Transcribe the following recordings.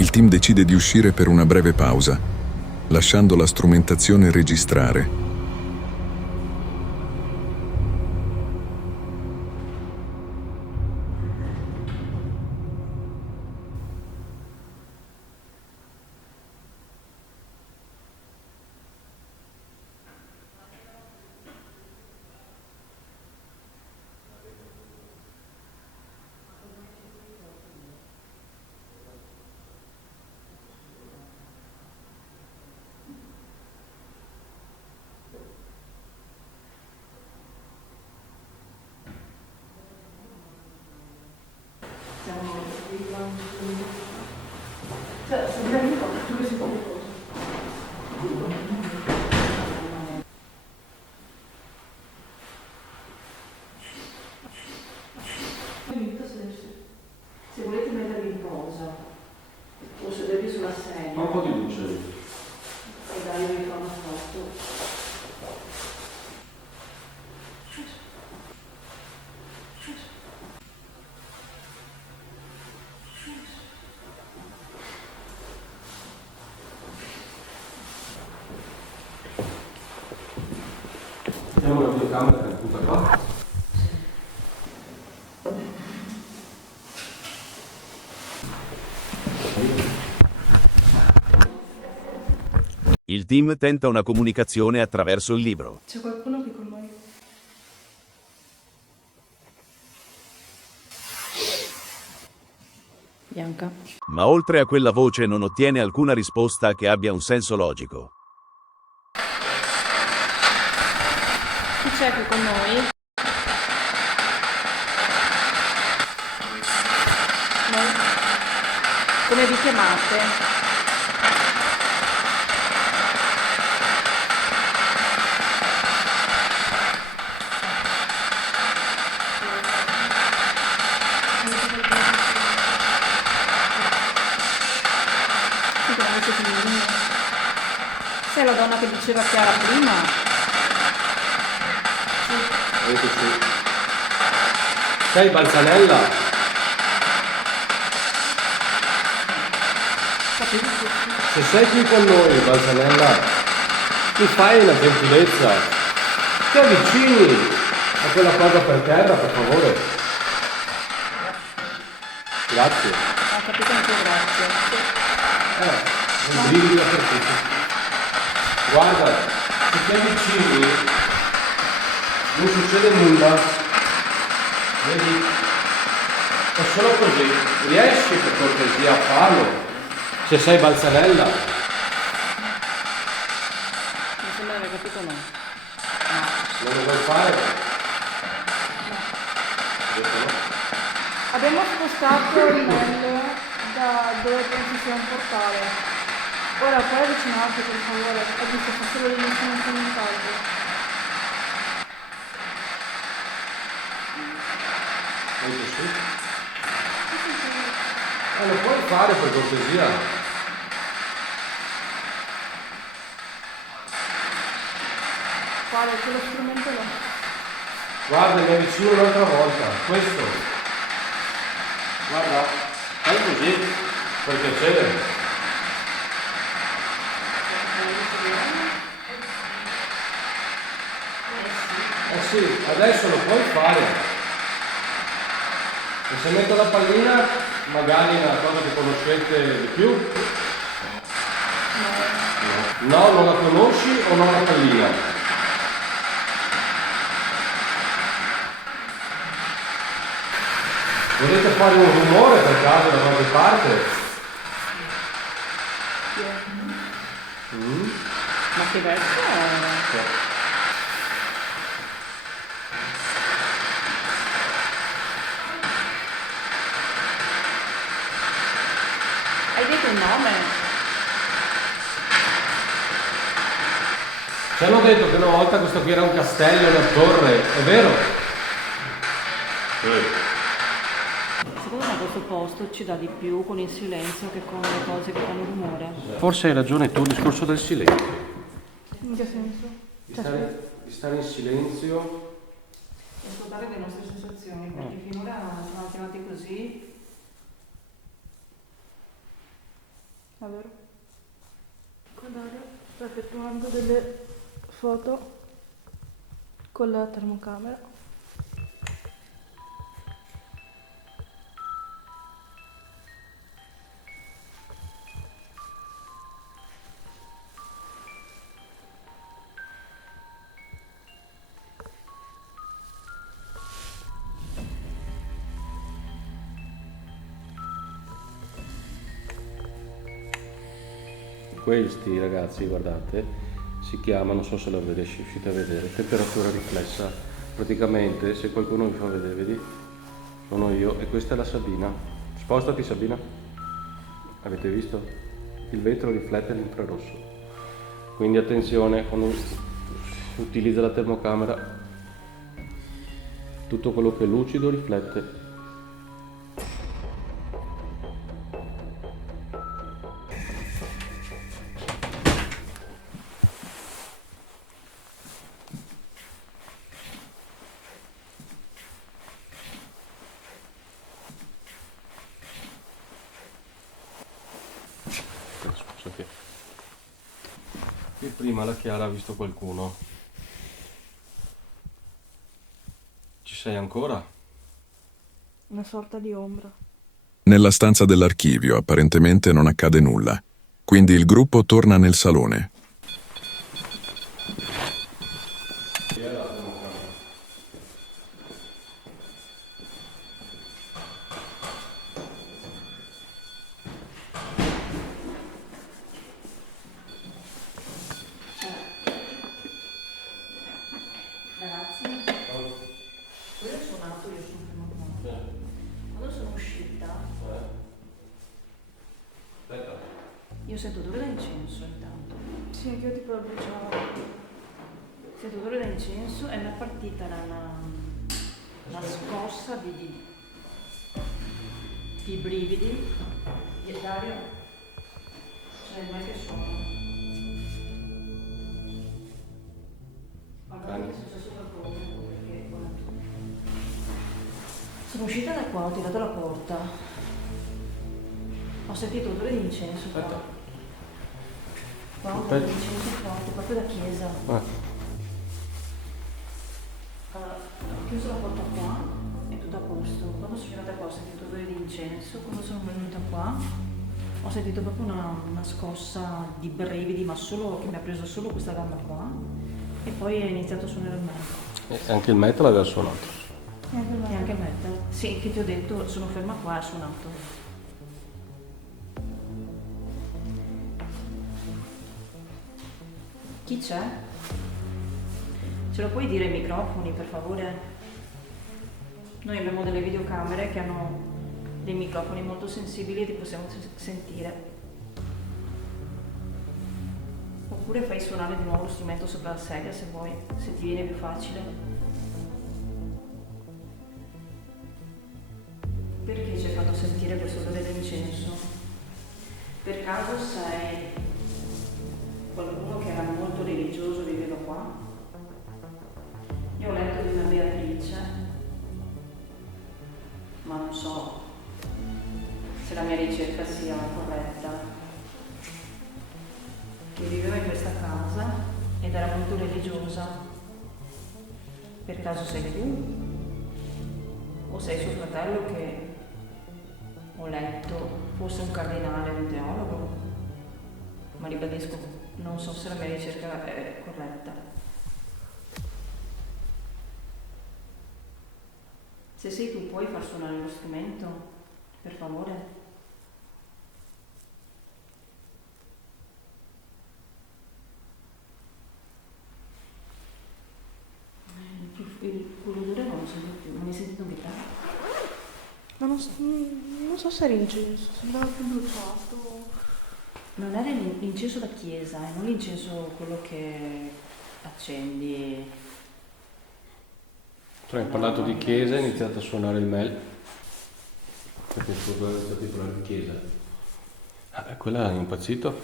Il team decide di uscire per una breve pausa, lasciando la strumentazione registrare. Se volete mettervi in posa o sedervi sulla sedia, un po' di luce e dargli fa una foto. abbiamo una videocamera che è tutta qua. Il team tenta una comunicazione attraverso il libro. C'è qualcuno qui con noi? Bianca. Ma oltre a quella voce non ottiene alcuna risposta che abbia un senso logico. Chi c'è qui con noi? Noi? Come vi chiamate? Sei la donna che diceva Chiara prima? Sì. Sei Balzanella? Se sei qui con noi, Balzanella, mi fai una gentilezza. Ti avvicini a quella cosa per terra, per favore. Grazie. Ho capito anche grazie. Un brivido per tutti. Guarda, se ti avvicini non succede nulla. Vedi? È solo così. Riesci per cortesia a farlo? Se sei Balzanella. Mi sembra di aver capito no. Non lo vuoi fare? Abbiamo spostato il mail da dove pensi sia un portale. Ora puoi avvicinarti per favore, ho visto che solo l'inizio non sono in caldo. Anche sì? Lo puoi fare per cortesia? Quale? Quello strumento là? Guarda, mi avvicino un'altra volta. Questo. Guarda, fai così, per piacere. Sì, adesso lo puoi fare. E se metto la pallina, magari è una cosa che conoscete di più? No, non la conosci o non la pallina? Volete fare un rumore per caso da qualche parte? Ma che verso era? Hai detto un nome? Ci hanno detto che una volta questo qui era un castello, una torre, è vero? Secondo me questo posto ci dà di più con il silenzio che con le cose che fanno rumore. Forse hai ragione tu, il discorso del silenzio. In che senso? Di stare in silenzio. Ascoltare le nostre sensazioni, perché finora siamo andati così. È vero? Guardate, sto effettuando delle foto con la termocamera. Questi ragazzi, guardate, si chiama, non so se lo riuscite a vedere, temperatura riflessa. Praticamente, se qualcuno mi fa vedere, vedi? Sono io e questa è la Sabina. Spostati Sabina. Avete visto? Il vetro riflette l'infrarosso. Quindi attenzione, quando si utilizza la termocamera, tutto quello che è lucido riflette. Scusa che qui prima la Chiara ha visto qualcuno. Ci sei ancora? Una sorta di ombra. Nella stanza dell'archivio apparentemente non accade nulla, quindi il gruppo torna nel salone. Ragazzi, io ho suonato, io sono fermata qua. Quando sono uscita, Aspetta. io sento odore da incenso intanto. Sì, anche io tipo la bruciavo. Sento odore da incenso e mi è partita una scossa di brividi. E Dario, c'è mai che suono? Magari è successo qualcosa, perché guarda. Sono uscita da qua, ho tirato la porta. Ho sentito odore di incenso qua. Aspetta. Qua odore di incenso forte, proprio da chiesa. Ho chiuso la porta qua e tutto a posto. Quando sono arrivata qua ho sentito odore di incenso. Quando sono venuta qua ho sentito proprio una scossa di brividi, ma solo che mi ha preso solo questa gamba qua. E poi è iniziato a suonare il metal. E anche il metal aveva suonato. E anche E la... anche il metal. Sì, che ti ho detto, sono ferma qua e ha suonato. Chi c'è? Ce lo puoi dire ai microfoni, per favore? Noi abbiamo delle videocamere che hanno dei microfoni molto sensibili e ti possiamo sentire. Oppure fai suonare di nuovo lo strumento sopra la sedia se vuoi, se ti viene più facile. Perché ci hai fatto sentire questo odore d'incenso? Per caso sei qualcuno che era molto religioso e viveva qua? Io ho letto di una Beatrice, ma non so se la mia ricerca sia corretta, che viveva in questa casa ed era molto religiosa. Per caso sei tu? O sei suo fratello che ho letto fosse un cardinale, un teologo? Ma ribadisco, non so se la mia ricerca è corretta. Se sei tu, puoi far suonare lo strumento, per favore? L'odore non lo sento più, non mi hai sentito gridare? Ma non so se era incenso, sembrava più bruciato. Non era l'incenso da chiesa, non l'incenso quello che accendi. Cioè, hai parlato di chiesa e hai iniziato a suonare il mel. Perché il tuo è stato parlare di chiesa. Quella è impazzito.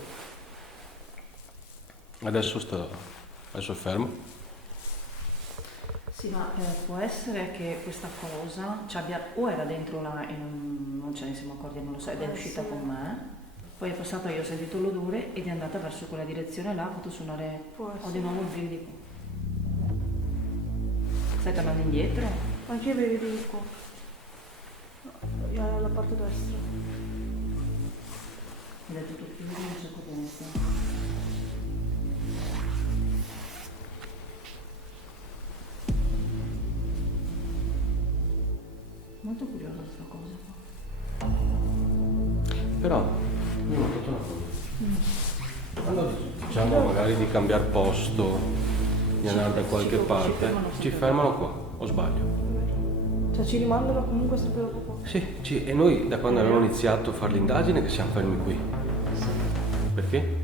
Adesso è fermo. Sì, ma può essere che questa cosa ci abbia, o era dentro là e non ce ne siamo accorti, non lo so, ed è uscita con me. Poi è passata, io ho sentito l'odore ed è andata verso quella direzione là, ho fatto suonare, Può ho essere. di nuovo il brivido. Stai tornando indietro? Anche io vedo di qua. Alla parte destra. Ed è tutto chiuso, non c'è potenza. Molto curiosa questa cosa qua. Però, io ho notato una cosa. Quando diciamo magari di cambiare posto, di andare da qualche parte, ci fermano qua, o sbaglio? Cioè ci rimandano comunque sempre dopo qua. Sì, e noi da quando abbiamo iniziato a fare l'indagine che siamo fermi qui. Perché?